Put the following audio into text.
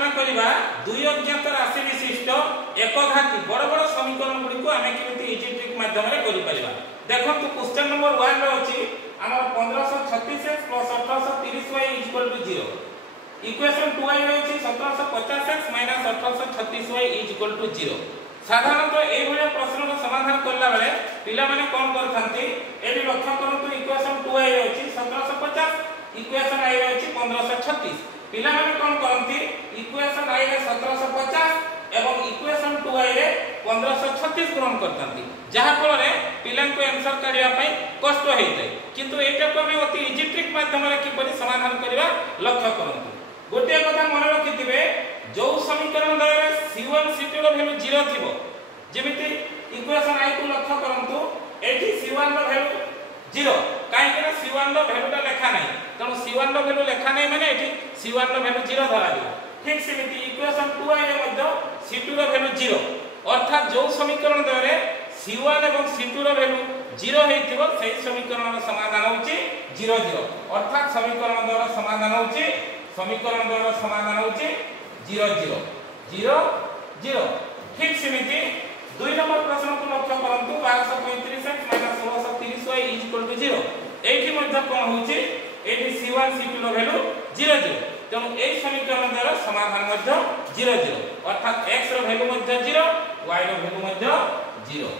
आलोचना करिबा दुई अज्ञात राशि विशिष्ट एकघाती बड़ बड़ समीकरण गुडी को आमे केमिति इजी ट्रिक माध्यम रे करि परिबा। देखंतु क्वेश्चन नंबर 1 रे अछि हमर 1536x + 1830y = 0। इक्वेशन 2 रे अछि 1750x - 1836y = 0। साधारणतः ए भलिया प्रश्न रो समाधान करला बेले पिला माने कोन करथांती एडी लक्ष्य करंतु इक्वेशन 2 रे अछि 1750 इक्वेशन आई रे अछि 1536 पिला माने कोन करंती इक्वेशन आई रे 1750 एवं इक्वेशन 2 आई रे 1536 ग्रहण करथांती जहा फल रे पिला को आंसर काढिया पई कष्ट हेइतै किंतु एटा को हम अति इजी ट्रिक माध्यम रे किपरि समाधान करबा लक्ष्य करंतु। गोटे कथा मन रखिथिबे जो समीकरण द्वारा C1 C2 रो वैल्यू 0 थिबो जेमिति इक्वेशन आई को लक्ष्य करंतु एठी C1 रो वैल्यू 0 काहे कि C1 रो वैल्यूटा लेखा नै तनो C1 रो वैल्यू लेखा नै माने एठी C1 रो वैल्यू 0 धरा दिला। ठीक सेमिति इक्वेशन 2 आई रे मध्ये C2 रो वैल्यू 0 अर्थात जो समीकरण द्वारा C1 एवं C2 रो वैल्यू 0 हेतिबो सेही समीकरण रो समाधान होची 0 0 अर्थात समीकरण द्वारा समाधान होची 0 0 0 0। ठीक सेमिति 2 नंबर प्रश्न को लक्ष्य करंतु 1235x - 1630y = 0। एठी मध्ये कोन होची एठी C1 C2 रो वैल्यू 0 0 तेणु ए समीकरण द्वारा समाधान मध्ये 0 0 अर्थात x रो वैल्यू मध्ये 0 y रो वैल्यू मध्ये 0।